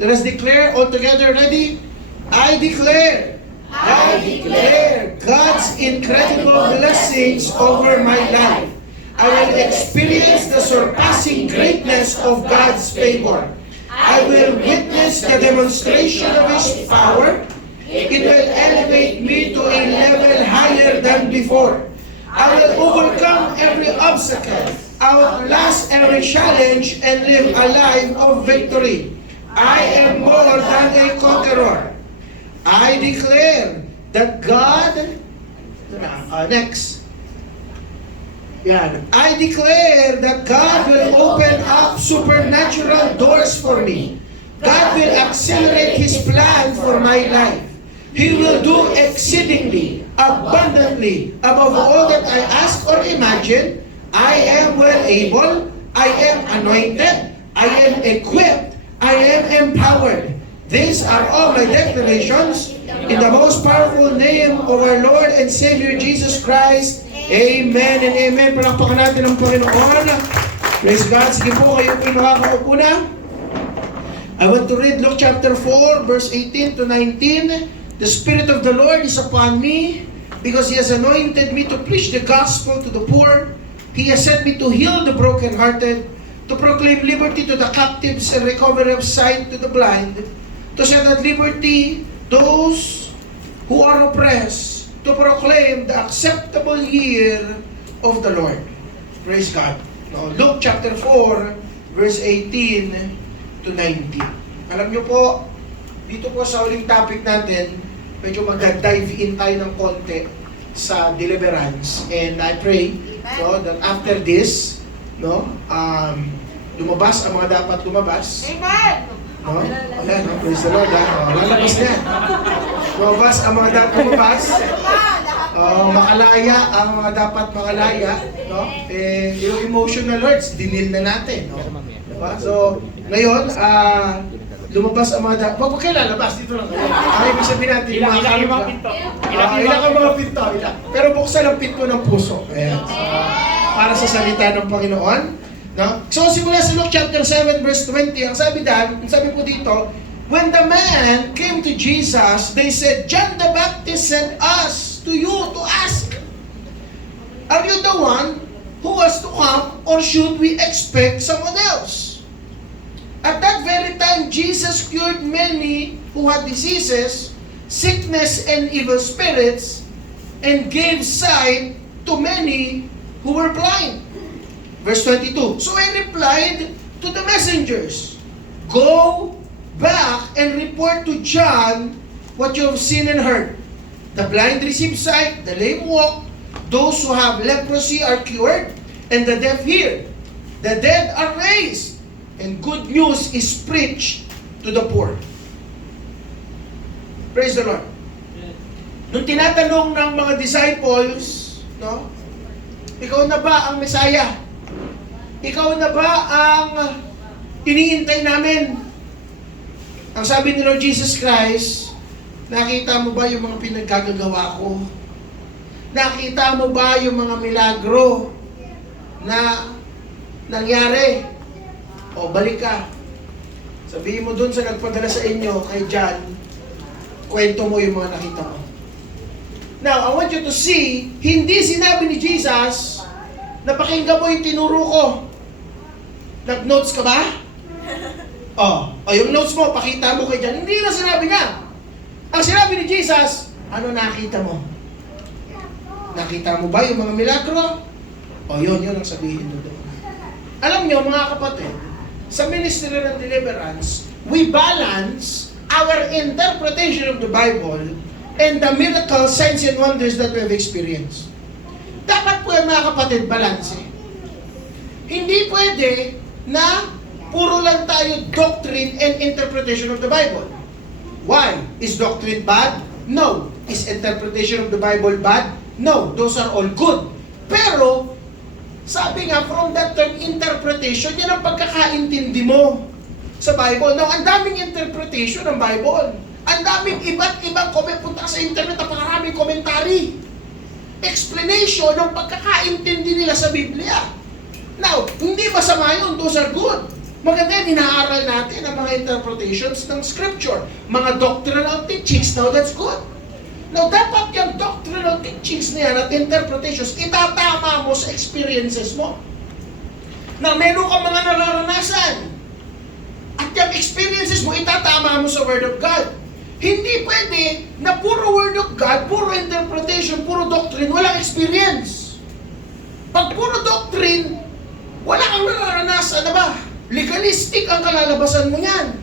Let us declare all together. Ready? I declare God's incredible blessings over my life. I will experience the surpassing greatness of God's favor. I will witness the demonstration of His power. It will elevate me to a level higher than before. I will overcome every obstacle, outlast every challenge, and live a life of victory. I am more than a conqueror. I declare that God, next. Yan. I declare that God will open up supernatural doors for me. God will accelerate His plan for my life. He will do exceedingly, abundantly, above all that I ask or imagine. I am well able, I am anointed, I am equipped, I am empowered. These are all my declarations in the most powerful name of our Lord and Savior Jesus Christ. Amen and amen. Palakpakan natin ang Panginoon. Praise God. Sige po, kayo po makakaupo na. I want to read Luke chapter 4, verse 18 to 19. The Spirit of the Lord is upon me because He has anointed me to preach the gospel to the poor. He has sent me to heal the brokenhearted, to proclaim liberty to the captives and recovery of sight to the blind, to set at liberty those who are oppressed, to proclaim the acceptable year of the Lord. Praise God. Now, Luke chapter 4, verse 18 to 19. Alam nyo po, dito po sa uling topic natin, medyo mag-dive in tayo ng konti sa deliverance. And I pray that after this, lumabas ang mga dapat lumabas. Amen! Wala, praise the Lord. Lalabas na. Lumabas ang mga dapat lumabas. Makalaya ang mga dapat makalaya. Yung emotional hurts, dinil na natin. Diba? So, ngayon, lumabas ang mga dapat. Huwag kayo lalabas, dito lang kayo. Ibig sabihin natin, yung mga kalabas. Ilang ang mga pinto. Pero buksan ang pinto ng puso. Para sa salita ng Panginoon. No? So, simula sa Luke chapter 7, verse 20, ang sabi po dito, when the man came to Jesus, they said, John the Baptist sent us to you to ask, are you the one who was to come, or should we expect someone else? At that very time, Jesus cured many who had diseases, sickness, and evil spirits, and gave sight to many who were blind. Verse 22, so I replied to the messengers, go back and report to John what you have seen and heard. The blind receive sight, the lame walk, those who have leprosy are cured, and the deaf hear. The dead are raised, and good news is preached to the poor. Praise the Lord. Nung tinatanong ng mga disciples, ikaw na ba ang Messiah? Ikaw na ba ang iniintay namin? Ang sabi ni Lord Jesus Christ, nakita mo ba yung mga pinaggagawa ko? Nakita mo ba yung mga milagro na nangyari? O balik ka. Sabihin mo dun sa nagpadala sa inyo, kay John, kwento mo yung mga nakita mo. Now, I want you to see, hindi sinabi ni Jesus, napakinggan mo yung tinuro ko. Nag-notes ka ba? Yung notes mo, pakita mo kay John. Hindi na sinabi niya. Ang sinabi ni Jesus, ano nakita mo? Nakita mo ba yung mga milagro? Yun ang sabihin mo doon. Alam niyo, mga kapatid, sa ministry ng deliverance, we balance our interpretation of the Bible and the miracle, signs, and wonders that we have experienced. Dapat po yung mga kapatid, balance. Hindi pwede na puro lang tayo doctrine and interpretation of the Bible. Why? Is doctrine bad? No. Is interpretation of the Bible bad? No. Those are all good. Pero, sabi nga, from that term, interpretation, yan ang pagkakaintindi mo sa Bible. Now, ang daming interpretation ng Bible. Ang daming iba't ibang comment. Punta sa internet, napakaraming komentary. Explanation ng pagkakaintindi nila sa Biblia. Now, hindi masama yun. Those are good. Maganda yan, inaaral natin ang mga interpretations ng Scripture. Mga doctrinal teachings. Now, that's good. Now, dapat yung doctrinal teachings na yan at interpretations, itatama mo sa experiences mo. Na meron kang mga nararanasan. At yung experiences mo, itatama mo sa Word of God. Hindi pwede na puro Word of God, puro interpretation, puro doctrine, walang experience. Pag puro doctrine, wala kang nararanasan na ba? Legalistic ang kalalabasan mo yan.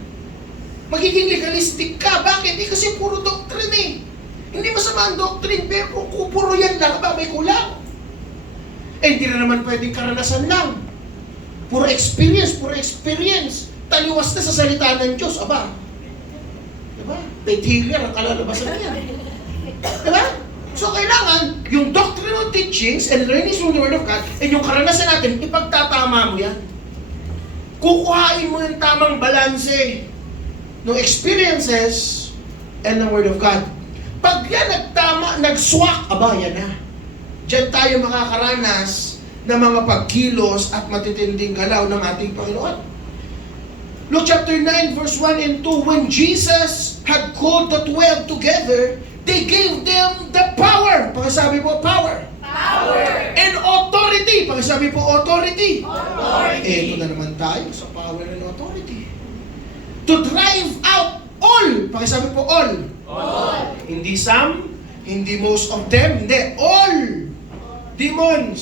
Magiging legalistic ka. Bakit? Kasi puro doctrine eh. Hindi masama ang doctrine, pero kung puro yan lang, ba may kulang? Hindi na naman pwedeng karanasan lang. Puro experience, puro experience. Taliwas na sa salita ng Diyos, aba. Diba? Faith healer ang kalalabasan niya. Diba? So, kailangan, yung doctrinal teachings and learnings from the Word of God, and yung karanasan natin, ipagtatama mo yan. Kukuhain mo yung tamang balanse ng experiences and ng Word of God. Pag yan nagtama, nagswak, aba, yan na. Diyan tayo makakaranas ng mga pagkilos at matitinding galaw ng ating Panginoon. Luke chapter 9, verse 1 and 2, when Jesus had called the 12 together, they gave them the power. Pakisabi po, power. Power. And authority. Pakisabi po, authority. Authority. Ito na naman tayo sa power and authority. To drive out all. Pakisabi po, all. All. Hindi some, hindi most of them, hindi, all demons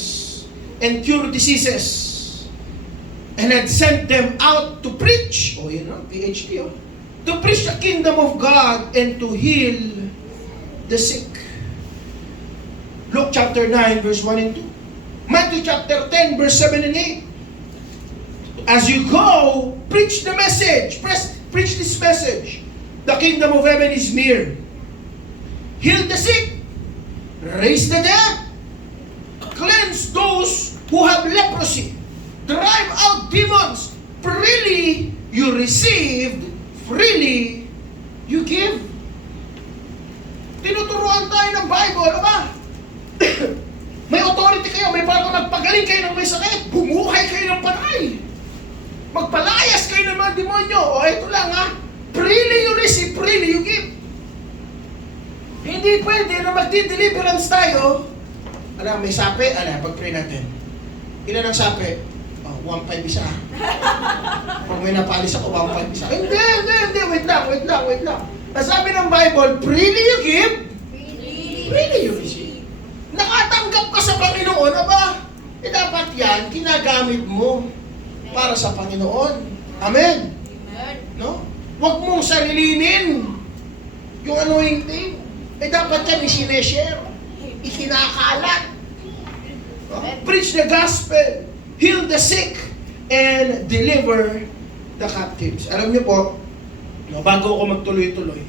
and cure diseases. And had sent them out to preach. Oh, yun o, PhD o. To preach the kingdom of God and to heal the sick. Luke chapter 9, verse 1 and 2. Matthew chapter 10, verse 7 and 8. As you go, preach the message. Preach this message. The kingdom of heaven is near. Heal the sick. Raise the dead. Cleanse those who have leprosy. Drive out demons. Freely you received, freely you give. Tinuturuan tayo ng Bible, ano ba? May authority kayo, may parang magpagaling kayo ng may sakit, bumuhay kayo ng patay. Magpalayas kayo ng mga demonyo. O eto lang ha, freely you receive, freely you give. Hindi pwede na magdi-deliverance tayo. Alam, may sapi, pag-pray natin. Ilan ang sapi? 1.5 isa. Pag may napalis ako, 1.5 isa. Hindi. Wait lang. Sabi ng Bible, freely you give, freely you receive. Nakatanggap ka sa Panginoon, aba, dapat yan, kinagamit mo para sa Panginoon. Amen? No? Huwag mong sarilinin yung anointing. Dapat yan isineshare, ikinakalat. No? Preach the gospel. Heal the sick and deliver the captives. Alam niyo po, no, bago ako magtuloy-tuloy,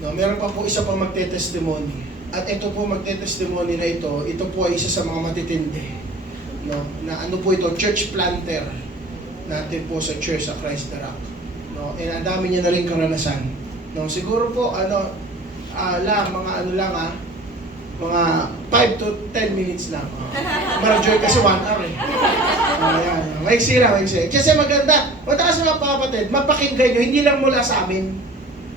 no, meron pa po isa pang magte-testimony. At ito po magte-testimony na ito po ay isa sa mga matitindi. No, na ano po ito, church planter natin po sa church sa Christ the Rock. No, and ang dami niya na rin karanasan. No, siguro po mga 5 to 10 minutes lang. Marajoy kasi 1 hour eh. Ayan. Maiksi lang. Kasi maganda. Punta kasi mga kapatid, mapakinggan nyo, hindi lang mula sa amin.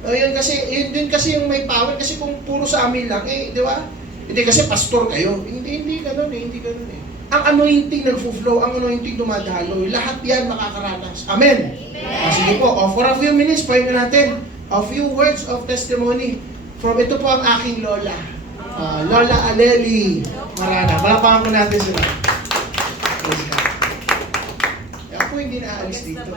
Yun kasi yung may power. Kasi kung puro sa amin lang, di ba? Hindi kasi pastor kayo. Hindi ganun eh. Ang anointing nagfo-flow, ang anointing dumadaloy. Lahat yan makakaranas. Amen? Sige po, for a few minutes, pahinga natin. A few words of testimony from ito po ang aking lola. Lola Aleli Marana. Palapakan po natin sila. Ako hindi naalis dito.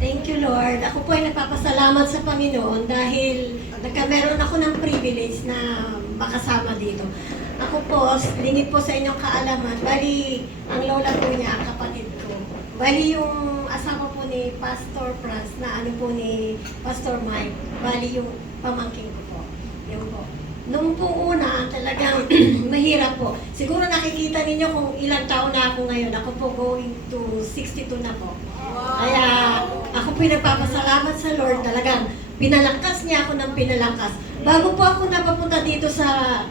Thank you, Lord. Ako po ay nagpapasalamat sa Panginoon dahil meron ako ng privilege na makasama dito. Ako po, lingid po sa inyong kaalaman, bali, ang lola po niya, ang kapatid ko. Bali, yung asawa po ni Pastor Franz, na ano po ni Pastor Mike, bali yung pamangking ko po. Yun po. Nung po una, talagang mahirap po. Siguro nakikita ninyo kung ilang taon na ako ngayon. Ako po going to 62 na po. Kaya ako po nagpapasalamat sa Lord. Talagang pinalakas niya ako ng pinalakas. Bago po ako napapunta dito sa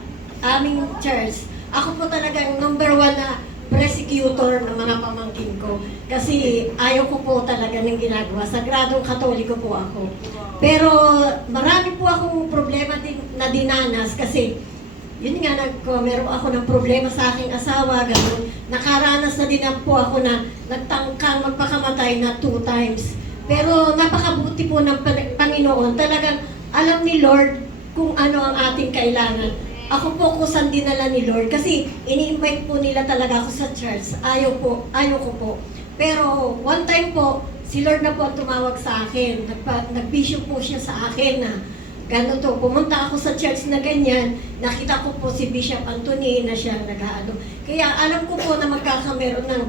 aming church, ako po talagang number 1 na prosecutor ng mga pamangkin ko. Kasi ayaw ko po talaga ng ginagawa. Sagradong Katoliko po ako. Pero marami po akong problema din na dinanas kasi yun nga, meron ako ng problema sa aking asawa, gano'n. Nakaranas na din po ako na nagtangkang magpakamatay na 2 times. Pero napakabuti po ng Panginoon. Talagang alam ni Lord kung ano ang ating kailangan. Ako po kung saan dinala ni Lord. Kasi ini-invite po nila talaga ako sa church. Ayaw ko po. Pero one time po, si Lord na po ang tumawag sa akin. Nag-bishop po siya sa akin na gano'n to. Pumunta ako sa church na ganyan. Nakita ko po si Bishop Anthony na siya nag-ano. Kaya alam ko po na magkakameron ng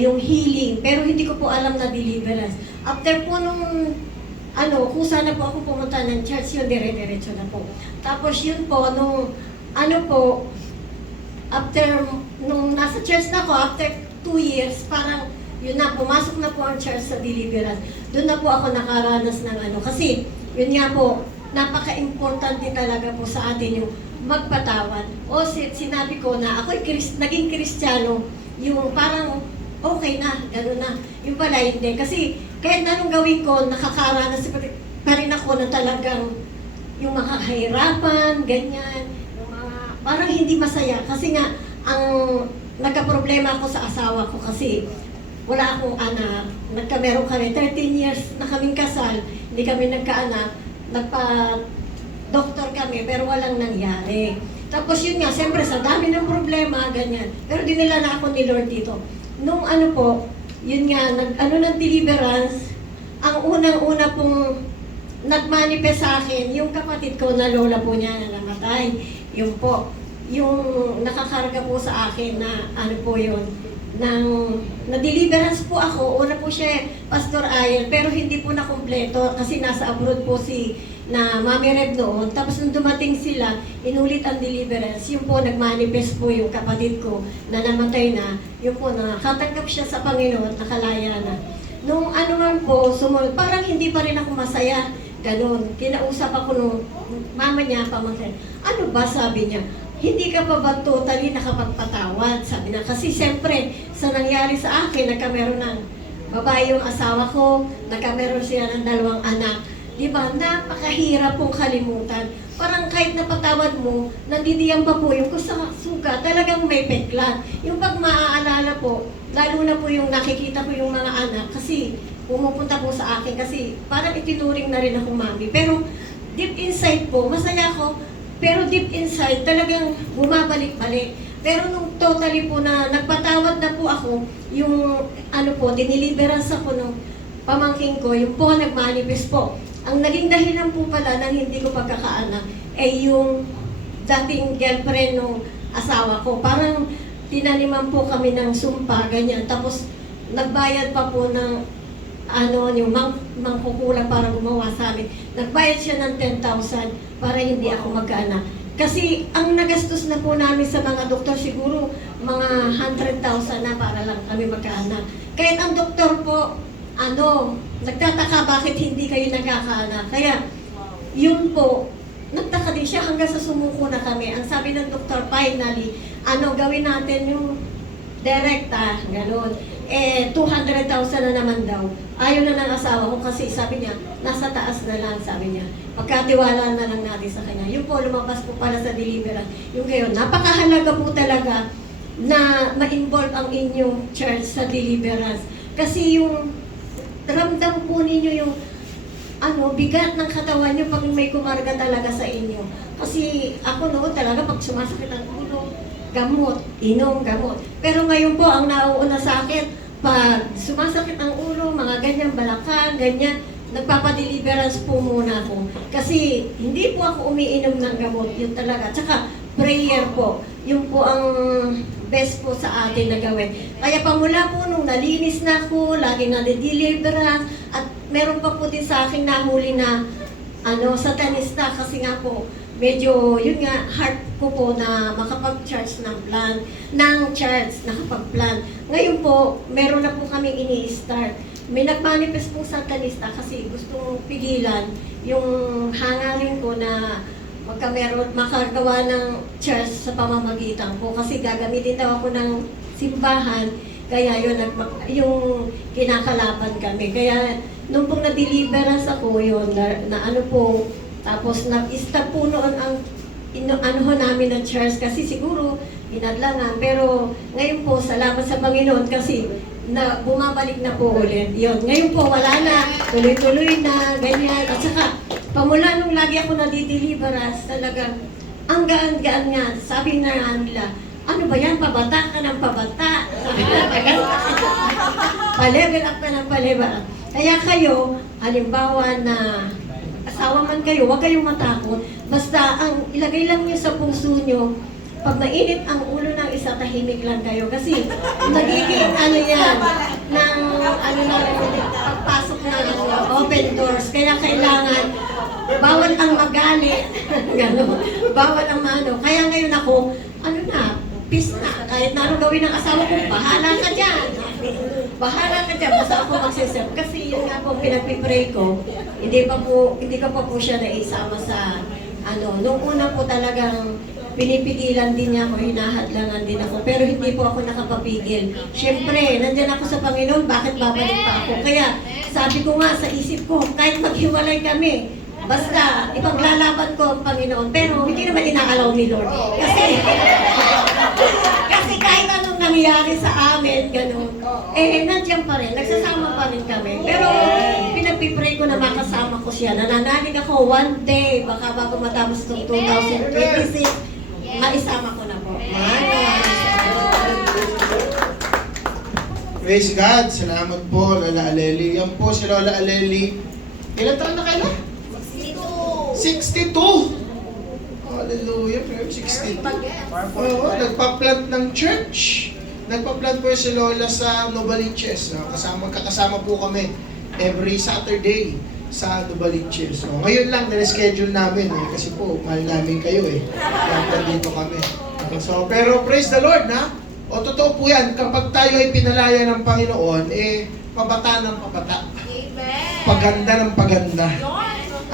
yung healing. Pero hindi ko po alam na deliverance. After po nung kung sana po ako pumunta ng church, yun, dire-diretso na po. Tapos yun po, after, nung nasa church na ako, after 2 years, parang, yun na, pumasok na po ang church sa deliverance. Doon na po ako nakaranas ng kasi, yun nga po, napaka-importante talaga po sa atin yung magpatawad. O sinabi ko na ako'y naging Kristiyano, yung parang, okay na, gano'n na. Yung pala hindi. Kasi kahit anong gawin ko, nakakaranas pa rin ako na talagang yung mga kahirapan, ganyan, yung mga, parang hindi masaya. Kasi nga, nagka-problema ako sa asawa ko kasi wala akong anak. Meron kami, 13 years na kaming kasal, hindi kami nagkaanak. Nagpa-doktor kami, pero walang nangyari. Tapos yun nga, siyempre sa dami ng problema, ganyan. Pero dinala na ako ni Lord dito. Nung yun nga, ng deliverance, ang unang-una pong nagmanifest sa akin, yung kapatid ko na lola po niya na namatay. Yung po, yung nakakarga po sa akin na yun, na-deliverance po ako. Una po siya, Pastor Ayel, pero hindi po na kumpleto kasi nasa abroad po na Mami Reb noon. Tapos nung dumating sila, inulit ang deliverance. Yung po, nagmanifest po yung kapatid ko na namatay na. Yung po, nakatanggap siya sa Panginoon, nakalaya na. Nung man po, sumunod, parang hindi pa rin ako masaya. Ganon. Kinausap ako nung mama niya, pamangkin. Ano ba, sabi niya? Hindi ka pa ba totally nakapagpatawad? Sabi na, kasi siyempre, sa nangyari sa akin, nagkameron ng babae yung asawa ko, nagkameron siya ng 2 anak. Diba? Napakahirap pong kalimutan. Parang kahit napatawad mo, nandidiyan pa po yung suka, talagang may peklat. Yung pag maaalala po, lalo na po yung nakikita ko yung mga anak, kasi pumupunta po sa akin, kasi parang itinuring na rin akong mami. Pero deep inside po, masaya ako, pero deep inside, talagang bumabalik-balik. Pero nung totally po na nagpatawad na po ako, yung diniliverance ako nung pamangking ko, yung po nagmanifest po. Ang naging dahilan po pala ng hindi ko pagkakaanak ay yung dating girlfriend ng asawa ko. Parang tinaniman po kami ng sumpa, ganyan. Tapos nagbayad pa po ng yung mangkukulang para gumawa sa amin. Nagbayad siya ng 10,000 para hindi ako magkaanak. Kasi ang nagastos na po namin sa mga doktor, siguro mga 100,000 na para lang kami magkaanak. Kahit ang doktor po, nagtataka bakit hindi kayo nagkakaanak. Kaya, yun po, nagtaka din siya hanggang sa sumuko na kami. Ang sabi ng doktor, finally, gawin natin yung direkta, gano'n. 200,000 na naman daw. Ayaw na ng asawa ko kasi sabi niya, nasa taas na lang, sabi niya. Pagkatiwala na lang natin sa kanya. Yung po, lumabas po pala sa deliverance. Yung gayon, napakahalaga po talaga na ma-involve ang inyong church sa deliverance. Kasi yung ramdam po ninyo yung bigat ng katawan nyo pag may kumarga talaga sa inyo. Kasi ako noon talaga pag sumasakit ang ulo, gamot, inom, gamot. Pero ngayon po, ang nauuna sa akin, pag sumasakit ang ulo, mga ganyan, balakang, ganyan, nagpapadeliverance po muna ako. Kasi hindi po ako umiinom ng gamot, yun talaga. Tsaka prayer po, yun po ang best po sa atin na gawin. Kaya pamula po nung nalinis na ako, lagi na-deliverance, at meron pa po din sa akin nahuli na satanista kasi nga po, medyo, yun nga, heart ko po na makapag-charge ng church, nakapag-plan. Ngayon po, meron na po kami ini-start. May nag-manifest po satanista kasi gusto pigilan yung hangarin ko na makagawa ng church sa pamamagitan ko kasi gagamitin daw ako ng simbahan. Kaya yun, yung kinakalaban kami. Kaya nung pong na-deliverance ako yun, na ano po, tapos na-stop po noon ang ano ho namin ng church kasi siguro inadlangan. Pero ngayon po, salamat sa Panginoon kasi na bumabalik na po ulit. Yun. Ngayon po, wala na. Tuloy-tuloy na, ganyan. At saka, pamula nung lagi ako nadideliverance, talagang ang gaan-gaan nga. Sabi na nila, ano ba yan? Pabata ka ng pabata. Sabi na, pa-level up ka ng pa-level up. Kaya kayo, halimbawa na asawa man kayo, huwag kayong matakot. Basta ang ilagay lang niyo sa puso niyo, pag mainit ang ulo ng isa, tahimik lang kayo. Kasi nagiging ano yan, ng ano na, pagpasok ng open doors. Kaya kailangan, bawal ang magalit. Gano'n. Bawal ang mano. Kaya ngayon ako, ano na, peace na. Kahit na ano gawin ng asawa ko, bahala ka dyan. Bahala ka dyan. Basta ako magsiserve. Kasi yun nga po, pinagpipray ko, hindi ko pa po siya naisama sa, ano, nung una po talagang pinipigilan din niya ako, hinahadlangan din ako, pero hindi po ako nakapapigil. Siyempre, nandyan ako sa Panginoon, bakit babalik pa ako? Kaya, sabi ko nga sa isip ko, kahit maghiwalay kami, basta ipaglalaban ko ang Panginoon, pero hindi naman inaalaw ni Lord. Kasi kahit anong nangyari sa amin, ganun, nandiyan pa rin, nagsasama pa rin kami. Pero pinagpipray ko na makasama ko siya. Nananalig ako one day, baka bago matapos itong 2026, maisama ko na po. Praise God. Salamat po, Lola Aleli. Yan po si Lola Aleli. Ilan taon na kayo? 62! Hallelujah. 62. Oo, nagpa-plant ng church. Nagpa-plant po si Lola sa Novaliches. Kakasama po kami every Saturday sa Novaliches. So, ngayon lang, nire-schedule namin kasi po, mahal namin kayo Kaya dito kami. So, pero praise the Lord na. O totoo po yan, kapag tayo ay pinalaya ng Panginoon, pabata ng pabata. Paganda ng paganda.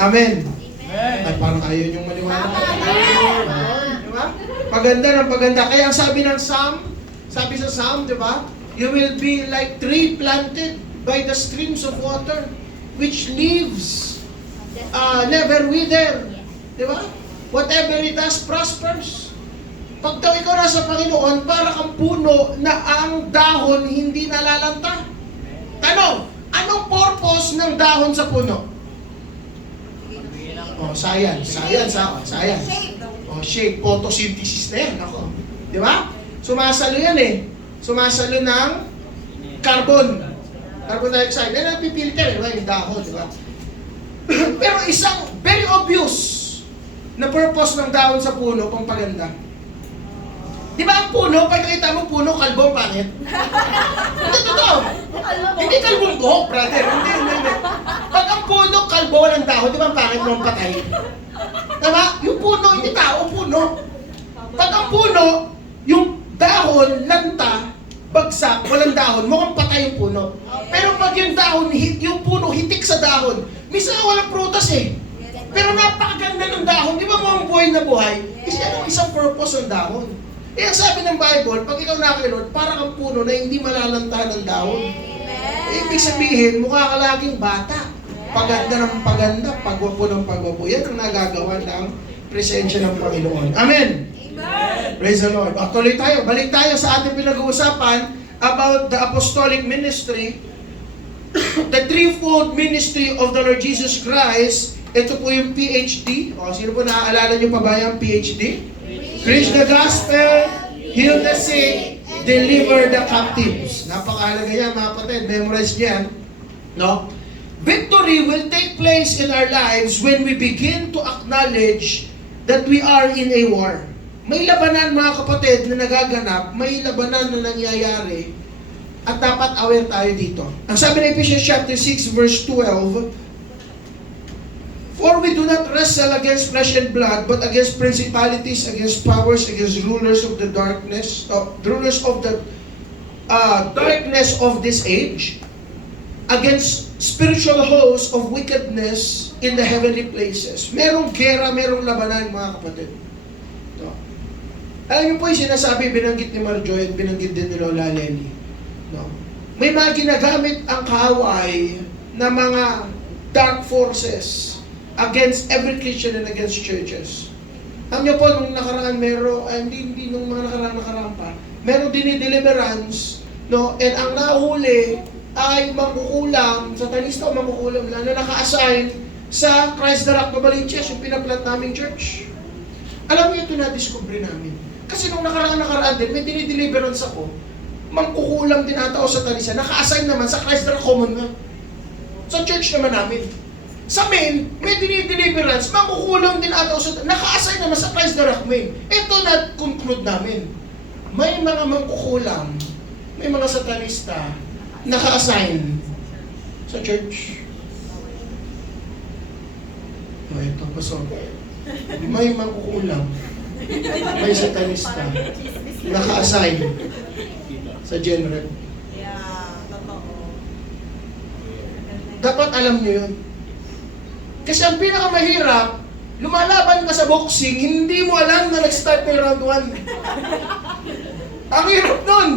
Amen. Ay, parang ayaw niyong maniwala. Diba? Paganda ng paganda. Kaya ang sabi ng Psalm, sabi sa Psalm, diba? You will be like tree planted by the streams of water, which leaves never wither. Diba? Whatever it does prospers. Pag daw ikaw nasa Panginoon, para kang puno na ang dahon hindi nalalanta. Tanong, anong purpose ng dahon sa puno? Science. Shape. Photosynthesis na yan. Ako. Di ba? Sumasalo yan Sumasalo ng carbon dioxide. Napipilter, di ba? Yung dahon, di ba? Pero isang very obvious na purpose ng dahon sa puno, pampaganda. Di ba ang puno, pag nakita mo puno, kalbo, pangit? Hindi totoo. Hindi kalbong buhok, brother. Hindi. Pag ang puno, kalbo, walang dahon, di ba ang pangit mo patay? Diba? Yung puno, hindi tao, puno. Pag ang puno, yung dahon, lanta, bagsak, walang dahon, mukhang patay yung puno. Pero pag yung dahon, yung puno, hitik sa dahon, minsan walang prutas Pero napakaganda ng dahon, di ba mukhang buhay na buhay? Kasi ano isang purpose ng dahon? Ang sabi ng Bible, pag ikaw nakilod, para kang puno na hindi malalantahan ng dahon. Ibig sabihin, mukha ka laging bata. Paganda ng paganda, pagwapo ng pagwapo. Yan ang nagagawa ng presensya ng Panginoon. Amen! Praise the Lord. Tuloy tayo. Balik tayo sa ating pinag-uusapan about the apostolic ministry, the threefold ministry of the Lord Jesus Christ. Ito po yung PhD. Sino po naaalala nyo pa ba yung PhD? Preach the gospel, heal the sick, deliver the captives. Napakahalaga yan, mga kapatid. Memorize nyo yan. No? Victory will take place in our lives when we begin to acknowledge that we are in a war. May labanan, mga kapatid, na nagaganap. May labanan na nangyayari. At dapat aware tayo dito. Ang sabi ng Ephesians chapter 6, verse 12, for we do not wrestle against flesh and blood, but against principalities, against powers, against rulers of the darkness, darkness of this age, against spiritual hosts of wickedness in the heavenly places. Merong gera, merong labanan, mga kapatid. Ito. Alam niyo po yung sinasabi, binanggit ni Marjoy at binanggit din ni Lola Lenny. No? May mga ginagamit ang kaaway na mga dark forces against every Christian and against churches. Alam niyo po, nung nakaraan hindi nung mga nakaraan pa, meron din deliverance, no? And ang nahuli ay mangkukulam, satanista o mangkukulam na naka-assign sa Christ the Rock Novaliches, yung pinaplant naming church. Alam niyo, ito na-discover namin. Kasi nung nakaraan din, may dinideliverance ako, mangkukulam din ata o satanista, naka-assign naman sa Christ the Rock Commonwealth. Sa church naman namin. Sa main, may dinideliverance, mangkukulam din ata o satanista, naka-assign naman sa Christ the Rock main. Ito na-conclude namin. May mga mangkukulam, may mga satanista, naka-assign sa church. O ito, pasok. May mangkukulam, may satanista, naka-assign sa general. Dapat alam nyo yun. Kasi ang pinakamahirap, lumalaban ka sa boxing, hindi mo alam na nag-start na yung round 1. Ang hirap nun.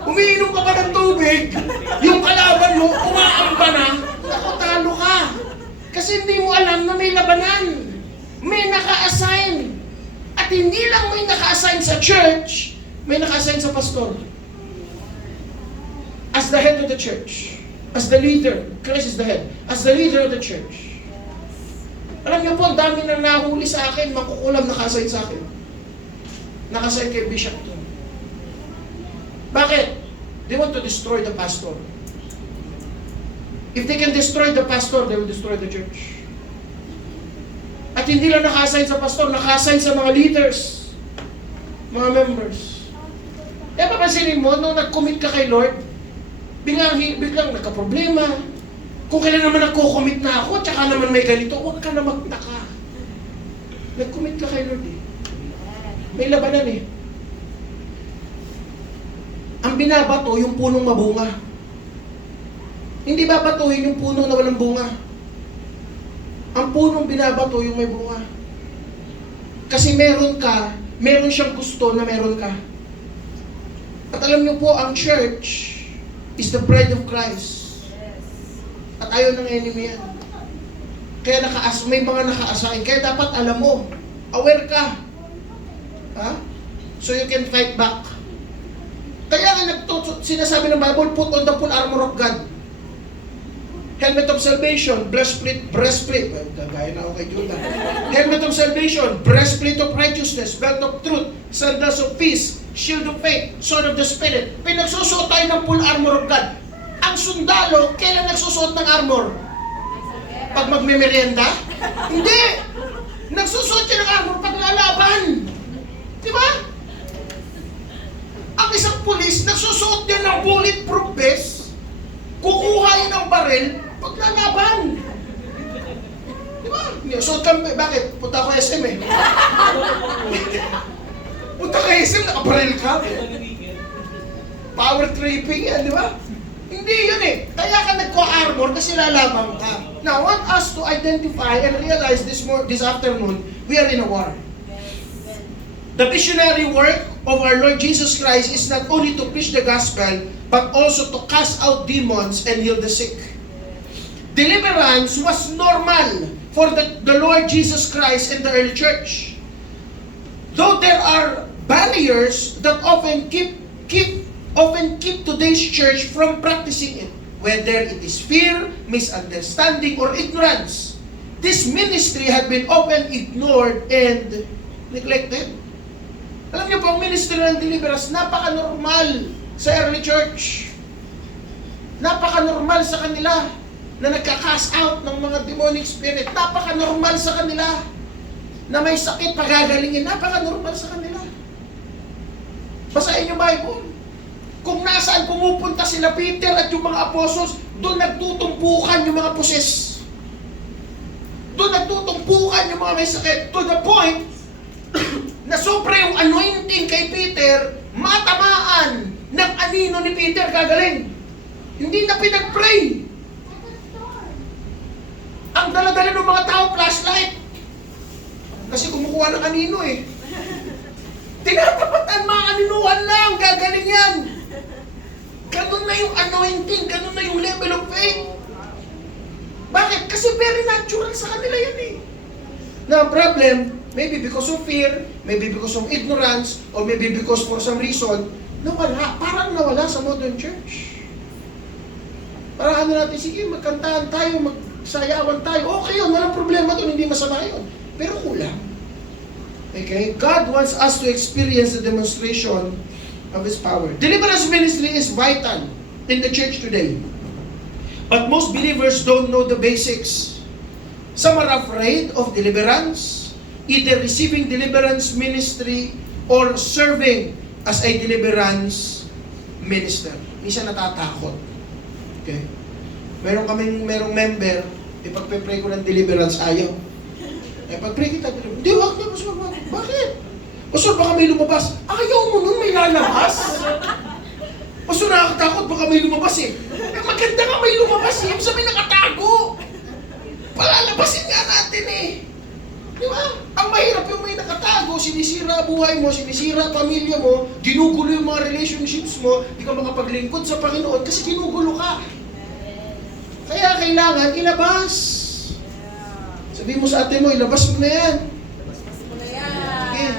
Umiinom ka pa ng tubig, yung kalaban mo, umaamba na, nakatalo ka. Kasi hindi mo alam na may labanan. May naka-assign. At hindi lang may naka-assign sa church, may naka-assign sa pastor. As the head of the church. As the leader. Christ is the head. As the leader of the church. Alam niyo po, ang dami nang nahuli sa akin, makukulam naka-assign sa akin. Naka-assign kay Bishop to. Bakit? They want to destroy the pastor. If they can destroy the pastor, they will destroy the church. At hindi lang naka-assign sa pastor, naka-assign sa mga leaders, mga members. Kaya papansinin mo, nung nag-commit ka kay Lord, biglang nagka-problema. Kung kailan naman nagko-commit na ako, tsaka naman may ganito, huwag ka na magtaka. Nag-commit ka kay Lord eh. May labanan eh. Ang binabato, yung punong mabunga. Hindi babatuhin yung puno na walang bunga. Ang punong binabato yung may bunga. Kasi meron siyang gusto na meron ka. At alam niyo po, ang church is the bride of Christ. At ayaw ng enemy yan. Kaya may mga naka-assign. Kaya dapat alam mo, aware ka. Ha? So you can fight back. Kaya nga sinasabi ng Bible, put on the full armor of God. Helmet of salvation, breastplate, gagaya na ako kay Judah. Helmet of salvation, breastplate of righteousness, belt of truth, sandals of peace, shield of faith, sword of the Spirit. Pinagsusuot tayo ng full armor of God. Ang sundalo, kailan nagsusuot ng armor? Pag magmemerienda? Hindi! Nagsusuot siya ng armor pag lalaban. Di ba? Ang isang pulis, nagsusuot din ng bulletproof vest, kukuha yan ng baril, paglalaban. Di ba? Suot ka, bakit? Punta ko SM eh. Punta ka SM, nakabaril ka. Power tripping yan, di ba? Hindi yun eh. Kaya ka nagko-armor kasi lalaban ka. Now, I want us to identify and realize this afternoon, we are in a war. The missionary work of our Lord Jesus Christ is not only to preach the gospel, but also to cast out demons and heal the sick. Deliverance was normal for the Lord Jesus Christ and the early church. Though there are barriers that often keep today's church from practicing it, whether it is fear, misunderstanding, or ignorance. This ministry had been often ignored and neglected. Alam niyo po, ang ministry ng deliverance, napaka-normal sa early church. Napaka-normal sa kanila na nagka-cast out ng mga demonic spirit. Napaka-normal sa kanila na may sakit, pagagalingin. Napaka-normal sa kanila. Basahin niyo Bible. Kung nasaan pumupunta sila Peter at yung mga apostles, doon nagtutumpukan yung mga poses. Doon nagtutumpukan yung mga may sakit. To the point na sobra yung anointing kay Peter, matamaan ng anino ni Peter gagaling. Hindi na pinag-pray. Ang dala-dala ng mga tao, flashlight. Kasi kumukuha ng anino eh. Tinatapatan, maaninuhan lang, gagaling yan. Ganun na yung anointing, ganun na yung level of faith. Bakit? Kasi very natural sa kanila yan eh. Now, problem, maybe because of fear, maybe because of ignorance, or maybe because for some reason, nawala, parang nawala sa modern church. Parang ano natin, sige, magkantahan tayo, magsayawan tayo, okay yun, walang problema doon, hindi masama yun. Pero kulang. Okay? God wants us to experience the demonstration of His power. Deliverance ministry is vital in the church today. But most believers don't know the basics. Some are afraid of deliverance, either receiving deliverance ministry or serving as a deliverance minister. Minsan natatakot. Okay? Merong member, ipagpe-pray ko ng deliverance, ayaw. Pag-pray kita, hindi, wag na, Pastor, wag. Bakit? Pastor, baka may lumabas. Ayaw mo nun, may lalabas. Pastor, nakakatakot, baka may lumabas eh. Maganda nga may lumabas eh, sabi nakatago. Palalabasin nga natin eh. Di ba? Ang mahirap yung may nakatago, sinisira buhay mo, sinisira pamilya mo, ginugulo yung mga relationships mo, di ka makapaglingkod sa Panginoon kasi ginugulo ka. Kaya kailangan ilabas. Sabi mo sa ate mo, ilabas mo na yan. Okay.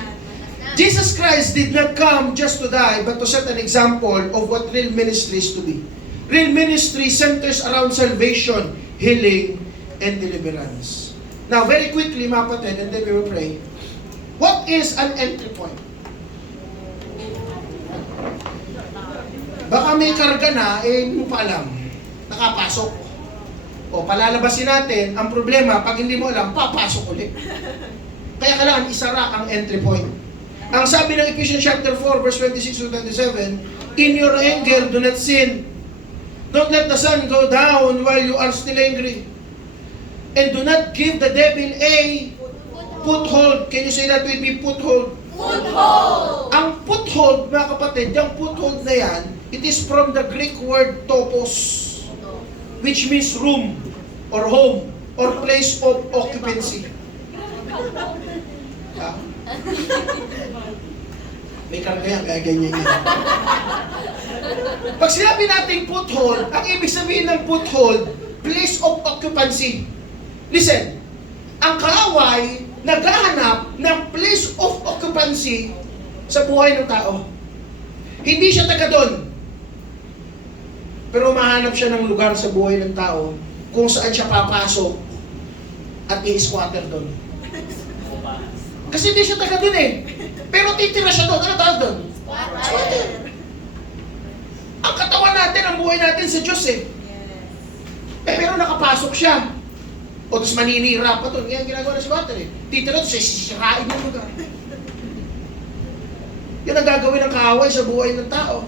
Jesus Christ did not come just to die, but to set an example of what real ministry is to be. Real ministry centers around salvation, healing, and deliverance. Now, very quickly, mga kapatid, and then we will pray. What is an entry point? Baka may karga na, hindi mo pa alam. Nakapasok. O, palalabasin natin, ang problema, pag hindi mo alam, papasok ulit. Kaya kailangan isara ang entry point. Ang sabi ng Ephesians chapter 4, verse 26 to 27, in your anger, do not sin. Don't let the sun go down while you are still angry. And do not give the devil a foothold. Can you say that with me? Foothold. Foothold. Ang foothold, mga kapatid, yung foothold na yan, it is from the Greek word topos, which means room, or home, or place of occupancy. Ha? May karga yan, kaya ganyan yan. Pag sinabi natin foothold, ang ibig sabihin ng foothold, place of occupancy. Listen, ang kaaway naghahanap ng place of occupancy sa buhay ng tao. Hindi siya taga doon. Pero mahanap siya ng lugar sa buhay ng tao kung saan siya papasok at i-squatter doon. Kasi hindi siya taga doon eh. Pero titira siya doon. Ano tawag doon? Squatter. Ang katawan natin, ang buhay natin sa Diyos eh. Pero nakapasok siya. O tapos maninira pa doon. Yan ginagawa ng squatter eh. Titira doon, sisirain yung lugar. Yan ang gagawin ng kaaway sa buhay ng tao.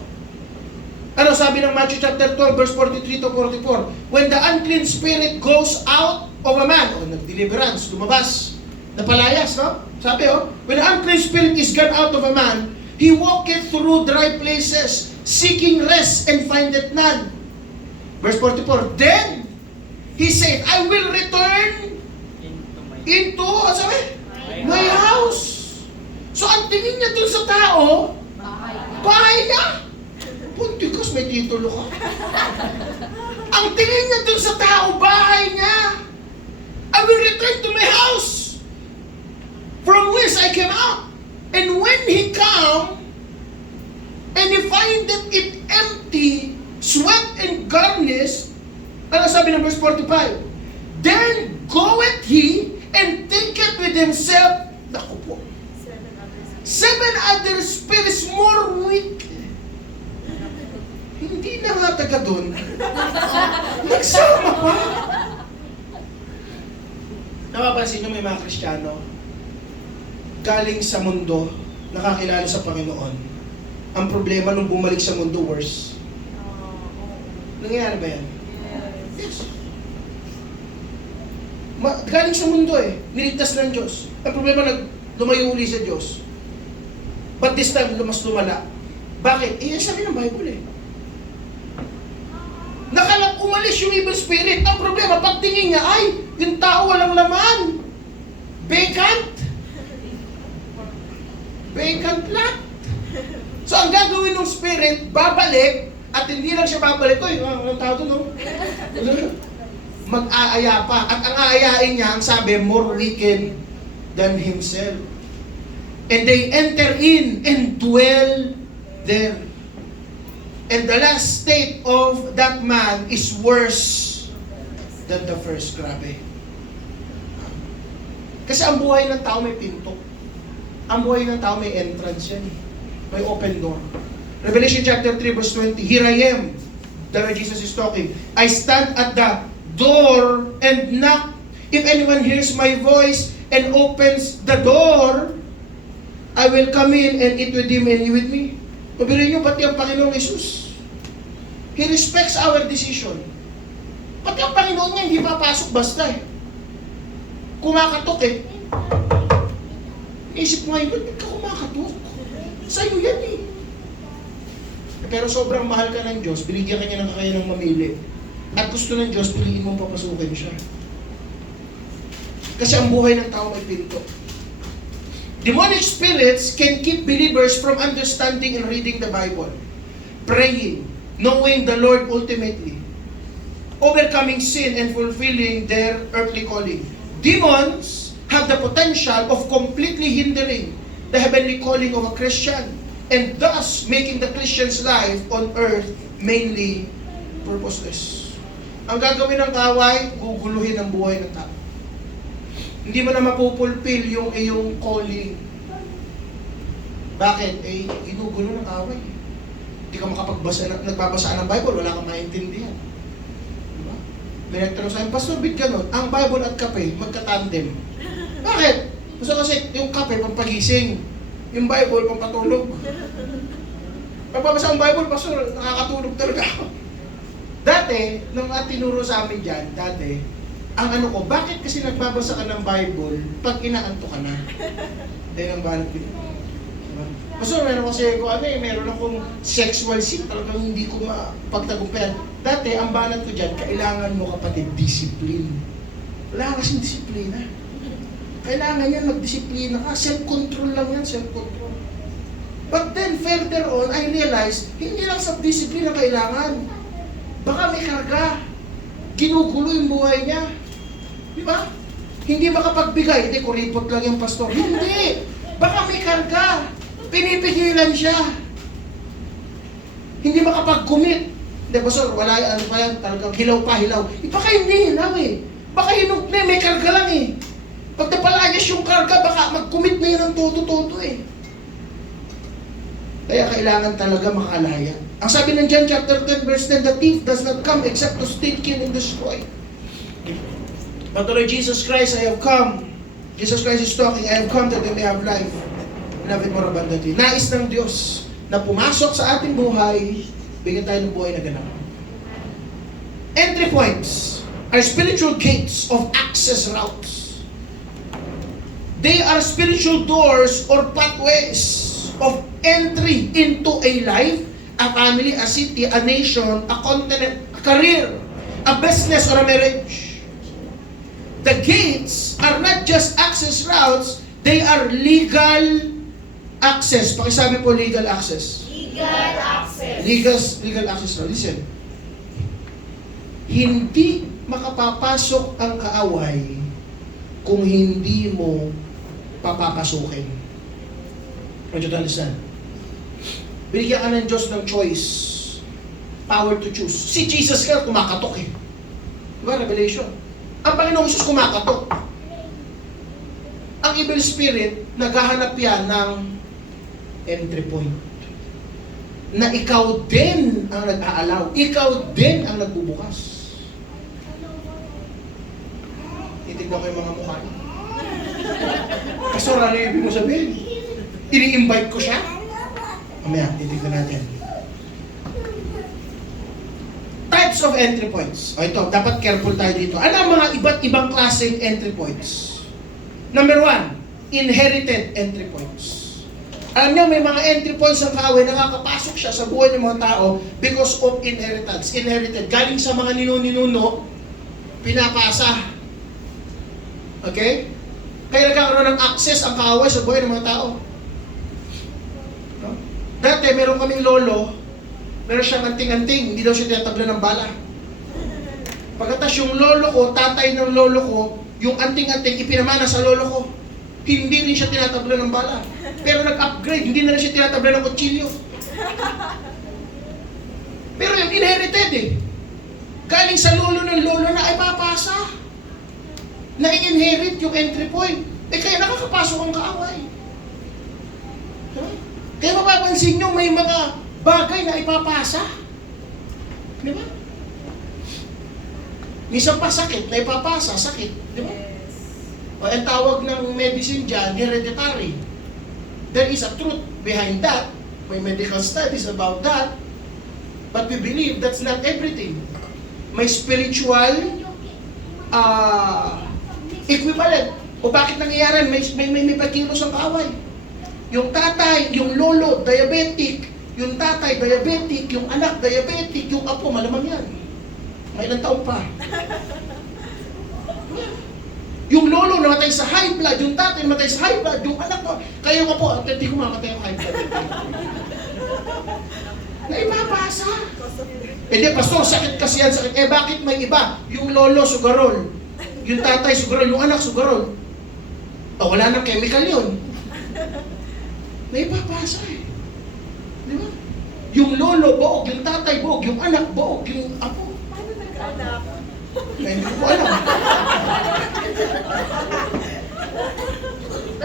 Ano sabi ng Matthew chapter 12, verse 43 to 44? When the unclean spirit goes out of a man, o nag-deliverance, lumabas, napalayas, no? Sabi, when the unclean spirit is gone out of a man, he walketh through dry places, seeking rest, and findeth none. Verse 44, then he said, I will return into, ano sabi? My house. So ang tingin niya dun sa tao, bahay niya. Puntikas, may titulo ka. Ang tingin niya dun sa tao, bahay niya. I will return to my house from whence I came out. And when he come, and he findeth it empty, swept and garnished, ano sabi ng verse 45? Then goeth he and taketh with himself, naku po, 7 other spirits more wicked. Hindi na nga taga doon. Nagsama pa. Napapansin nyo may mga Kristiyano, galing sa mundo, nakakilala sa Panginoon. Ang problema nung bumalik sa mundo, worse. Nangyayari ba yan? Yes. Galing sa mundo eh. Niligtas ng Diyos. Ang problema, lumayo uli sa Diyos. But this time, mas lumala. Bakit? Sabi ng Bible eh. Nakalap umalis yung evil spirit. Ang problema, pagtingin niya, ay, yung tao walang laman. Vacant. Vacant lot. So ang gagawin ng spirit, babalik, at hindi lang siya babalik, oy, ang tao to, no? Mag-aaya pa. At ang aayain niya, ang sabi, more wicked than himself. And they enter in and dwell there. And the last state of that man is worse than the first. Grabe. Kasi ang buhay ng tao may pinto. Ang buhay ng tao may entrance yan. May open door. Revelation chapter 3 verse 20. Here I am. The Lord Jesus is talking. I stand at the door and knock. If anyone hears my voice and opens the door, I will come in and eat with him and he with me. Pabirin nyo, pati ang Panginoong Jesus. He respects our decision. Pati ang Panginoon niya, hindi papasok basta eh. Kumakatok eh. Isip mo ngayon, ba't ka kumakatok? Sa'yo yan eh. Pero sobrang mahal ka ng Diyos, binigyan ka niya ng kakayanang mamili. At gusto ng Diyos, piliin mong papasukin siya. Kasi ang buhay ng tao may pinto. Demonic spirits can keep believers from understanding and reading the Bible, praying, knowing the Lord ultimately, overcoming sin and fulfilling their earthly calling. Demons have the potential of completely hindering the heavenly calling of a Christian and thus making the Christian's life on earth mainly purposeless. Ang gagawin ng kaway, guguluhin ang buhay ng tao. Hindi mo na mapupulfill yung iyong calling. Bakit? Eh, ginugulo ng away. Hindi ka nagbabasa ng Bible, wala kang maintindihan. Diba? May nagtanong sa akin, Pastor, bit ganon, ang Bible at kape, magkatandem. Bakit? Gusto kasi yung kape, pampagising. Yung Bible, pampatulog. Pagbabasa ang Bible, Pastor, nakakatulog talaga ako. Dati, nung tinuro sa amin dyan, ang ano ko, bakit kasi nagbabasa ka ng Bible pag inaanto ka na? Dahil ang banat ko. Diba? Pastor, meron kasi ko meron akong sexual sin, talagang hindi ko mapagtagumpayan. Dati, ang banat ko dyan, kailangan mo kapatid, discipline. Wala kasing disiplina. Kailangan yan, magdisiplina ka. Self-control lang yan, self-control. But then, further on, I realized, hindi lang sa disiplina kailangan. Baka may karga. Ginugulo yung buhay niya. Di ba? Hindi makapagbigay. Hindi, kuripot lang yung pastor. Hindi! Baka may karga. Pinipigilan siya. Hindi makapag-commit. Hindi, pastor, wala ano pa yan. Talagang hilaw pa, hilaw. Baka hindi hilaw eh. Baka hinug na may karga lang eh. Pag napalayas yung karga, baka mag-commit na yun ng todo-todo eh. Kaya kailangan talaga makalaya. Ang sabi ng John chapter 10 verse 10, the thief does not come except to steal, kill, and destroy. But the Lord Jesus Christ, I have come. Jesus Christ is talking, I have come that they may have life and have it more abundantly. Nais ng Diyos na pumasok sa ating buhay, bigyan tayo ng buhay na ganap. Entry points are spiritual gates of access routes. They are spiritual doors or pathways of entry into a life, a family, a city, a nation, a continent, a career, a business, or a marriage. The gates are not just access routes, they are legal access. Pakisabi po legal access. Legal access. Legal access route. Listen. Hindi makapapasok ang kaaway kung hindi mo papapasukin. What you understand? Binigyan ka ng Diyos ng choice. Power to choose. Si Jesus ka kumakatok eh. Diba? Revelation. Ang Panginoong Jesus kumakatok. Ang evil spirit, naghahanap yan ng entry point. Na ikaw din ang nag-aalaw. Ikaw din ang nagbubukas. Titignan ko yung mga mukha niyo. Pastor, ano yung ibig mo sabihin? Ini-invite ko siya? Mamaya, titignan natin. Types of entry points. O ito, dapat careful tayo dito. Ano ang mga iba't ibang klaseng entry points? Number 1, inherited entry points. Alam niyo, may mga entry points ng kaaway, nakakapasok siya sa buhay ng mga tao because of inheritance. Inherited. Galing sa mga ninuno, pinapasa. Okay? Kaya nagkakaroon ng access ang kaaway sa buhay ng mga tao. Dati, meron kaming lolo, meron siyang anting-anting, hindi daw siya tinatabla ng bala. Pagkatas yung lolo ko, tatay ng lolo ko, yung anting-anting ipinamana sa lolo ko. Hindi rin siya tinatabla ng bala. Pero nag-upgrade, hindi na rin siya tinatabla ng kutsilyo. Pero yung inherited eh. Galing sa lolo ng lolo na ay papasa. Na-inherit yung entry point. Eh kaya nakakapasok ang kaaway. Huh? Kaya mapapansin nyo may mga bagay na ipapasa. Di ba? Minsan pa sakit na ipapasa, sakit. Di ba? O ang tawag ng medicine dyan, hereditary. There is a truth behind that. May medical studies about that. But we believe that's not everything. May spiritual equivalent. O bakit nangyayari? May pagkilos ang kaaway. Yung tatay, yung lolo, diabetic. Yung tatay, diabetic. Yung anak, diabetic. Yung apo, malamang yan. May ilang taon pa. Yung lolo namatay sa high blood. Yung tatay namatay sa high blood. Yung anak mo. Kaya yung apo, hindi ko mamatay ang high blood. Na ipapasa. Hindi, pastor, sakit kasi yan, sakit. Eh, bakit may iba? Yung lolo, sugarol. Yung tatay, sugarol. Yung anak, sugarol. O, wala nang chemical yun. Na ipapasa eh. Di ba? Yung lolo, buog. Yung tatay, buog. Yung anak, buog. Yung apo. Paano nagkaanak? Na hindi ko alam.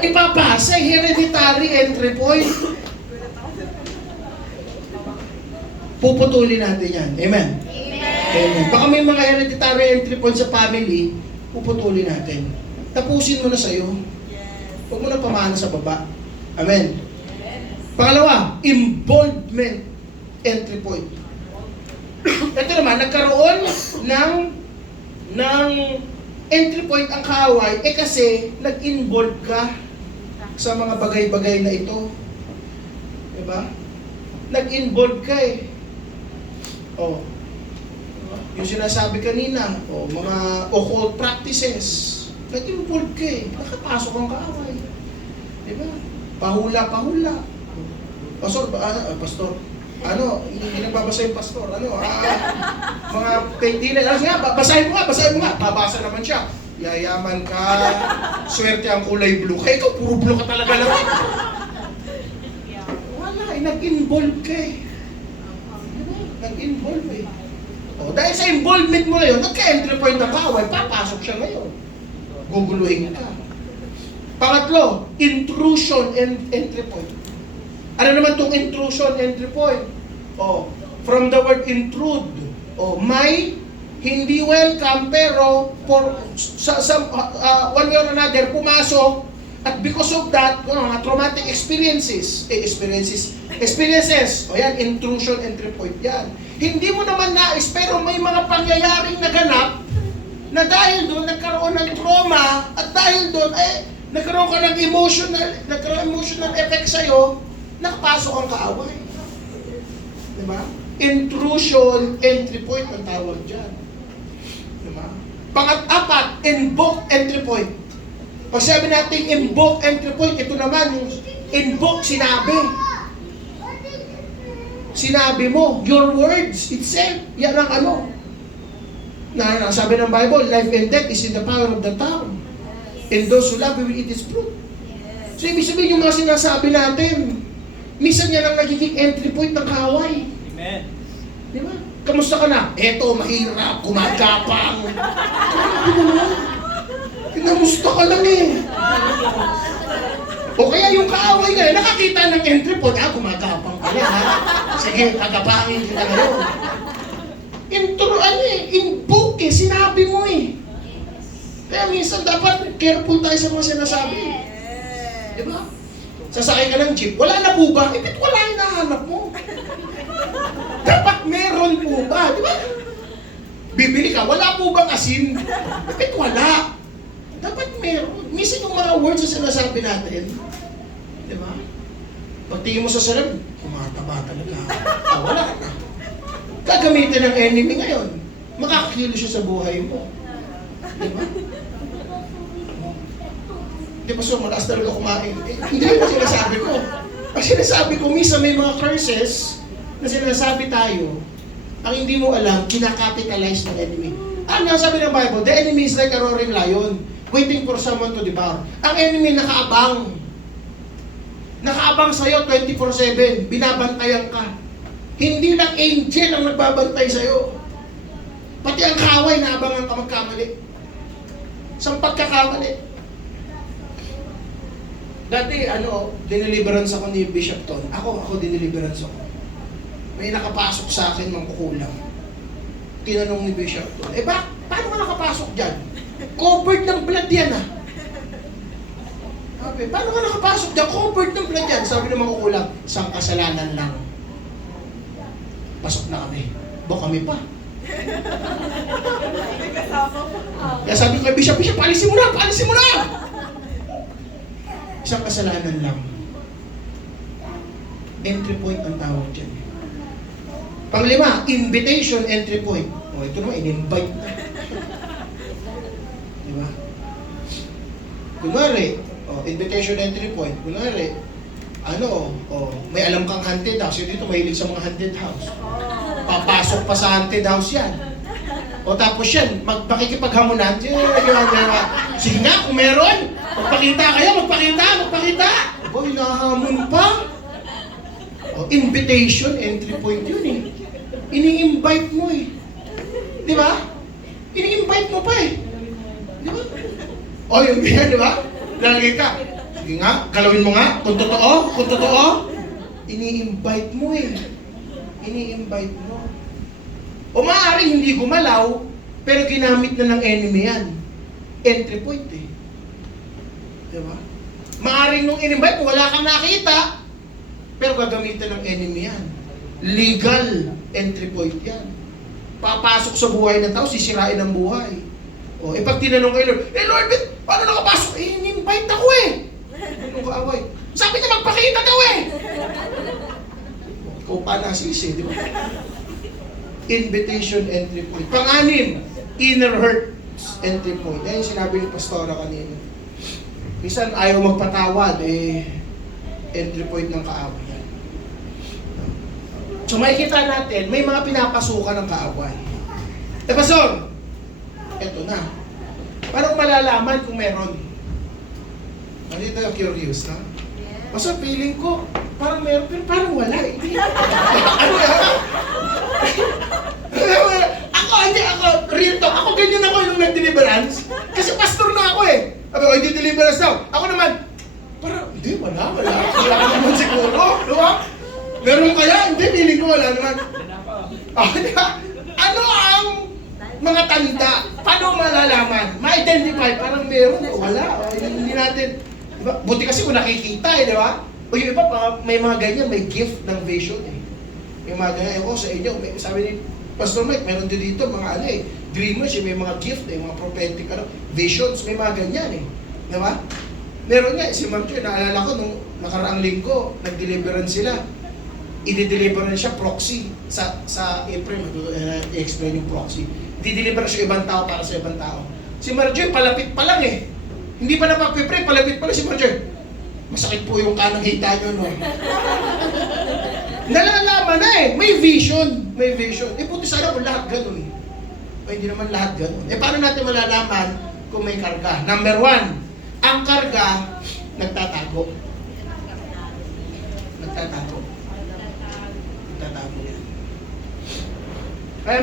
Ipapasa eh. Hereditary entry point. Puputulin natin yan. Amen? Amen. Baka may mga hereditary entry point sa family, puputulin natin. Tapusin mo na sa'yo. Huwag mo na pamana sa baba. Amen. Pangalawa, involvement entry point. Ito naman, nagkaroon ng entry point ang kaaway, eh kasi nag-involve ka sa mga bagay-bagay na ito. Diba? Nag-involve ka eh. Oh. Yung sinasabi kanina, mga occult practices. Nag-involve ka eh. Nakapasok ang kaaway. Diba? Pahula-pahula. Pastor, hindi nagbabasa yung pastor. Mga hindi na. Basahin mo nga. Babasa naman siya. Yayaman ka, swerte ang kulay blue. Kaya ikaw, puro blue ka talaga lang. Wala nag-involve ka eh. Nag-involve eh. Dahil sa involvement mo na yun, nagka-entry point ng kaaway, papasok siya ngayon. Guguluhin ka. Pangatlo, intrusion and entry point. Ano naman itong intrusion, entry point? From the word intrude. May hindi welcome pero one way or another, pumasok at because of that, traumatic experiences. O yan, intrusion, entry point yan. Hindi mo naman nais pero may mga pangyayaring naganap na dahil doon nagkaroon ng trauma at dahil doon nagkaroon ka ng emotional effect sa'yo, nakapasok ang kaaway. Diba? Intrusion, entry point ang tawag dyan. Diba? Pang-apat, invoke entry point. Pag sabi natin invoke entry point, ito naman yung invoke sinabi. Sinabi mo, your words itself, yan ang sabi ng Bible, life and death is in the power of the tongue. And those who love will eat its fruit. So ibig sabihin yung mga sinasabi natin, minsan yan ang nagiging entry point ng kaaway. Amen. Di ba? Kamusta ka na? Eto, mahirap, gumagapang. Grabe naman. Kinamusta ka lang eh. O kaya yung kaaway nga, nakakita ng entry point, gumagapang ka lang ha. Sige, kagapangin kita ngayon. Invoke eh, sinabi mo eh. Kaya minsan dapat careful tayo sa mga sinasabi. Di ba? Sasakay ka ng jeep, wala na po ba? Bakit wala yung nahanap mo? Dapat meron po ba? Di ba? Bibili ka, wala po bang asin? Bakit wala? Dapat meron. Minsan yung mga words na sinasabi natin, di ba? Pagtingin mo sa salamin, kumataba talaga. Wala na. Gagamitin ng enemy ngayon. Makakakilo siya sa buhay mo. Di ba? Di ba, so, malakas talaga kumain. Hindi mo sinasabi ko. Ang sinasabi ko, minsan may mga curses na sinasabi tayo, ang hindi mo alam, kinakapitalize ng enemy. Ano sabi ng Bible? The enemy is like a roaring lion, waiting for someone to devour. Ang enemy nakaabang. Nakaabang sa'yo 24/7. Binabantayan ka. Hindi lang angel ang nagbabantay sa'yo. Pati ang kaway, naabangan ka magkamali. Sa pagkakamali. Dati, dineliverance ako ni Bishop Ton. Ako dineliverance ako. May nakapasok sa akin mangkukulam. Tinanong ni Bishop Ton, paano ka nakapasok dyan? Covered ng blood yan Sabi, paano ka nakapasok dyan? Covered ng blood yan. Sabi ng mangkukulam, isang kasalanan lang. Pasok na kami. Kami pa. Kaya sabi ko kay Bishop, paalisin mo na! Isang kasalanan lang. Entry point ang tawag dyan. Panglima, invitation entry point. Ito naman, in-invite na. Diba? Kunwari, invitation entry point. Kunwari, may alam kang haunted house. Yung dito, mahilig sa mga haunted house. Papasok pa sa haunted house yan. O tapos yan, magpakikipaghamunan. Sige nga, kung meron, magpakita kayo, magpakita. Hinahamon pa. Invitation, entry point yun Ini-invite mo Di ba? Ini-invite mo pa Di ba? Yung ganyan, di ba? Lalagay ka. Sige nga, galawin mo nga. Kung totoo. Ini-invite mo Ini-invite mo. O maaaring hindi gumalaw, pero ginamit na ng enemy yan. Entry point Di ba? Maaaring nung in-invite mo, wala kang nakita, pero gagamitan ng enemy yan. Legal entry point yan. Papasok sa buhay ng tao, sisirain ang buhay. Pag tinanong kay Lord, Lord, paano nakapasok? In-invite ako Anong kaaway? Sabi niya magpakita daw Ikaw pa nasisi, di ba? Invitation entry point. Pang-anim, inner hurt entry point. Yan yung sinabi ni Pastora kanina. Minsan ayaw magpatawad, entry point ng kaaway. So makikita natin, may mga pinapasukan ng kaaway. Pastor, eto na. Parang malalaman kung meron. Nandito yung curious, Pastor, feeling ko, parang meron, pero parang wala Ako, real talk, ako ganyan ako nung nag-deliverance. Kasi pastor na ako Sabi ko, hindi deliverance daw. Ako naman, parang, hindi, wala naman siguro. Diba? Meron kaya? Hindi, feeling ko wala naman. Ano ang mga tanda? Paano malalaman? Ma-identify, parang meron o wala. Hindi natin. Diba? Buti kasi kung nakikita di ba? O yung iba, may mga ganyan, may gift ng vision May mga ganyan. Sa inyo, sabi ni Pastor Mike, meron din dito mga dreamers, may mga gift, mga prophetic visions, may mga ganyan Di ba? Meron nga, si Ma'am Joy, naalala ko nung nakaraang linggo, nag-deliverance sila. I-deliverance siya proxy sa April, i-explain yung proxy. Di-deliverance yung ibang tao para sa ibang tao. Si Marjoy, palapit pa lang Hindi pa napapipray, palapit pa lang si Marjoy. Masakit po yung kanang hita nyo, Nalalaman na may vision. Buti sana kung lahat ganun hindi naman lahat ganun. Paano natin malalaman kung may karga? Number 1, ang karga, nagtatago yan. Kaya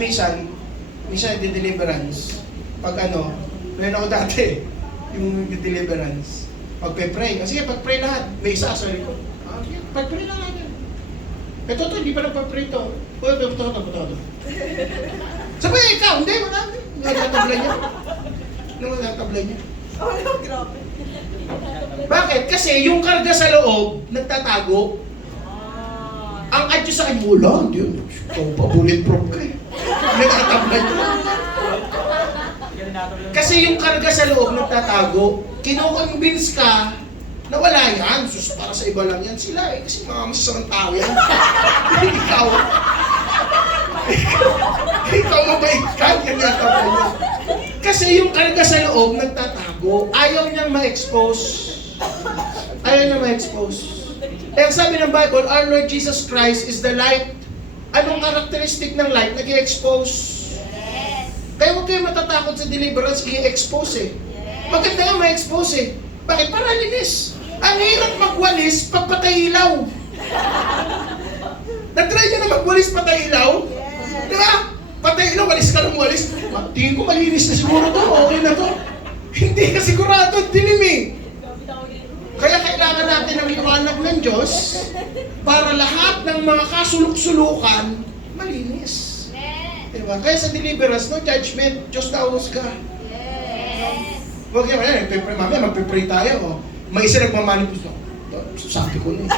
minsan, di-deliverance, pag meron ako dati, yung deliverance, pag-pray, kasi pag-pray lahat, may isa sa likod. Pag-pray lang natin. Ito, hindi pa nagpa-pray to. Ito. Sabi, ikaw, hindi, wala. Nagtatabla niya. Grabe. Bakit? Kasi yung karga sa loob, nagtatago. Ang adyo sa akin, wala, hindi. Ikaw pa, bulletproof ka Nagtatabla niya. Kasi yung karga sa loob, nagtatago. Kino-convince ka na wala yan. Sus, para sa iba lang yan. Sila kasi mga masasamang tao yan. Ikaw mabait ka. Kasi yung karga sa loob, nagtatago. Ayaw niyang ma-expose. Ayaw niya ma-expose. Kaya sabi ng Bible, our Lord Jesus Christ is the light. Anong characteristic ng light? Nag-i-expose. Kaya huwag kayo matatakot sa deliverance, i-expose eh. Maganda nga ma-expose eh. Bakit? Para linis. Ang hirap magwalis pag patay ilaw. Nag-try nyo na magwalis patay ilaw? Di ba? Patay ilaw, walis ka ng walis. Tingin ko malinis na siguro to, okay na to. Hindi ka sigurado, dilim eh. Kaya kailangan natin ng liwanag ng Diyos para lahat ng mga kasuluk-sulukan malinis. Diba? Kaya sa deliverance, no judgment, Diyos na husga. Huwag yan, mamaya magpipray tayo. Oh. May isa nagmamanipus. Sabi ko na.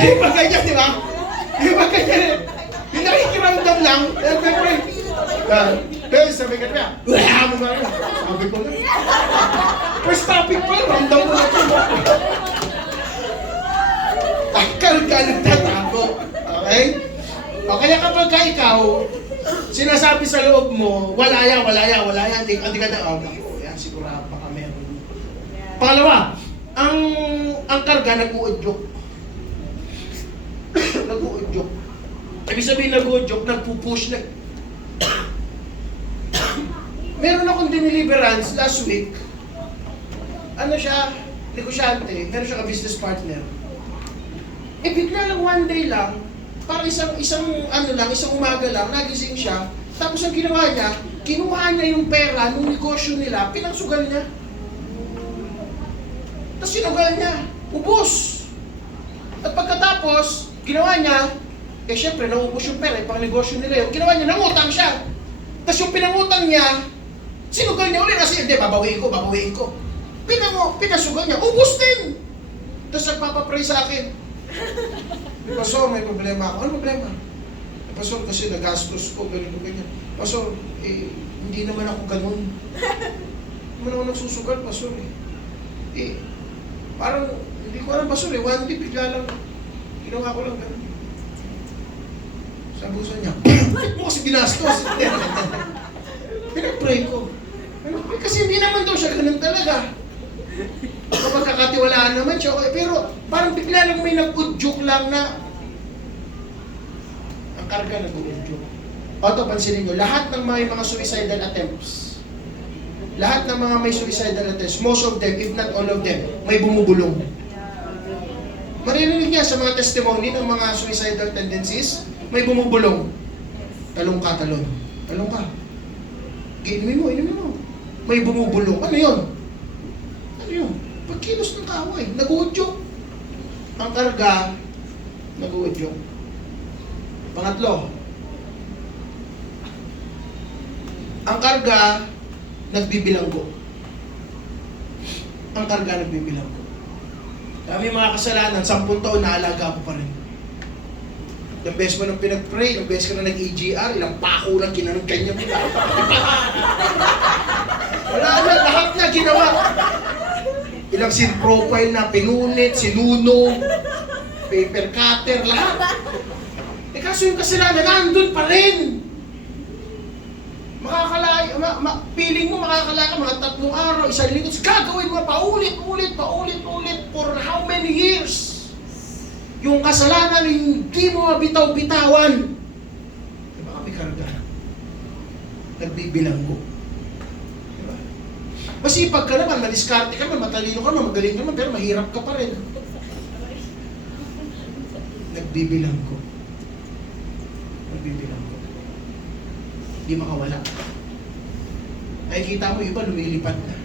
Di ba ganyan, di ba? Di ba ganyan? Yung nakikiramdam lang, nagpipray. Pero sabi ka niya, sabi ko na. First topic pa, ramdam mo na ito. Akal ka nagtatago. Okay? O kaya kapag ka ikaw, sinasabi sa loob mo, wala yan, hindi ka na, yan, sigurado pa kami. Pangalawa, ang karga nag-uudyok. Nag-uudyok. Ibig sabihin nag-uudyok, nagpupush na. Meron akong diniliverance last week. Ano siya? Negosyante. Meron siya ka-business partner. Bigla lang one day lang, parang isang umaga lang, nagising siya. Tapos ang ginawa niya, kinuha niya yung pera nung negosyo nila, pinagsugal niya. Tapos sinugal niya, ubos. At pagkatapos, ginawa niya, syempre naubos yung pera, pang negosyo nila yun. Ginawa niya, nangutang siya. Tapos yung pinangutang niya, sinugal niya ulit kasi, hindi, babawiin ko. Pinasugal niya, ubos din. Tapos nagpapapray sa akin. Pastor, may problema ako. Ano problema? Pastor, kasi nagastos ko, ganyan. Pastor, hindi naman ako ganun. Hindi naman ako nagsusugal, Pastor. Parang, hindi ko alam, Pastor, one day, bigla lang, ginawa ko lang ganun. Sabusan niya, bakit mo kasi ginastos? Pinag-pray ko. Kasi hindi naman daw siya ganun talaga. Kapag kakatiwalaan naman siya, pero parang bigla lang may nag-udyok lang na ang karga nag-udyok. O ito, pansinin nyo, lahat ng mga suicidal attempts, lahat ng mga may suicidal attempts, most of them, if not all of them, may bumubulong. Maririnig niya sa mga testimony ng mga suicidal tendencies, may bumubulong. Talong ka. Inumin mo. May bumubulong. Ano yun? Pagkilos ng kaaway, nag-uudyok. Ang karga, nag-uudyok. Pangatlo, ang karga, nagbibilanggo. Dami mga kasalanan, 10 taon naalaga ko pa rin. Ilang beses mo nang pinag-pray, ilang beses ka na nag-EGR, ilang pako lang kinanong kanya mo. Wala na, lahat na ginawa. Ilang sin profile na pinunit, sinunog, paper cutter, lahat. Kaso yung kasalanan, nandun pa rin. Feeling mo makakalaya ka mga 3 araw, 1 linggo, gagawin mo paulit for how many years? Yung kasalanan hindi mo mabitaw-bitawan. Diba kami karga? Nagbibilanggo. Diba? Masipag ka naman, madiskarte ka naman, matalino ka naman, magaling ka naman, pero mahirap ka pa rin. Nagbibilanggo. Hindi makawala. Ay kita mo, iba lumilipad na.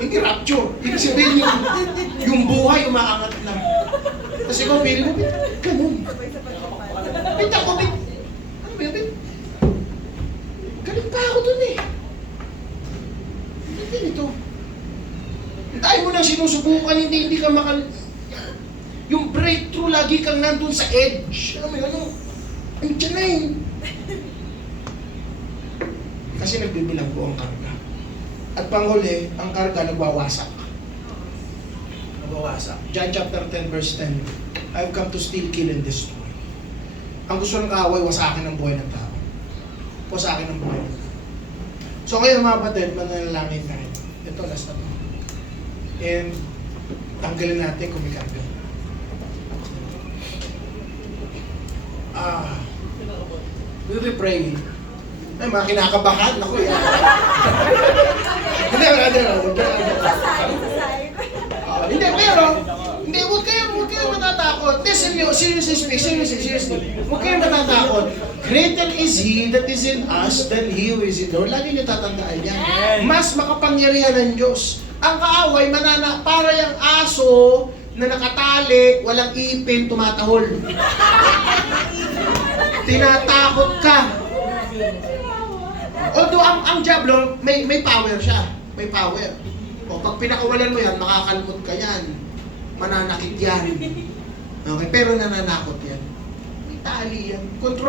Hindi rapture. Ibig sabihin yung buhay umaangat na. Kasi kung pili mo, ganun. Ano ba yun? Galing pa ako dun eh. Hindi nito. Tayo mo nang sinusubukan, hindi ka yung breakthrough, lagi kang nandun sa edge. Andiyan na yun. Kasi nagbibilang po ang karga. At panghuli, ang karga nagwawasak. John chapter 10 verse 10. I've come to steal, kill, and destroy. Ang gusto ng kaaway, wasakin ang buhay ng tao. Wasakin ang buhay ng tao. So kayo mga kapatid, mananalangin tayo. Ito, last na to. And tanggalin natin kung may kambyo. We will pray. Ay, mga kinakabahan. Ako yan. Hindi. Hindi, pero, hindi, huwag kayo matatakot. Listen nyo, seriously. Huwag kayo matatakot. Greater is He that is in us than He who is in the world. Lagi nyo tatandaan yan. Mas makapangyarihan ng Diyos. Ang kaaway, para yung aso na nakatali, walang ipin, tumatahol. Tinatakot ka. Although ang Diablo, may power siya. May power. O pag pinakawalan mo yan, makakalmot ka yan. Mananakit yan. Okay, pero nananakot yan. May tali yan. Control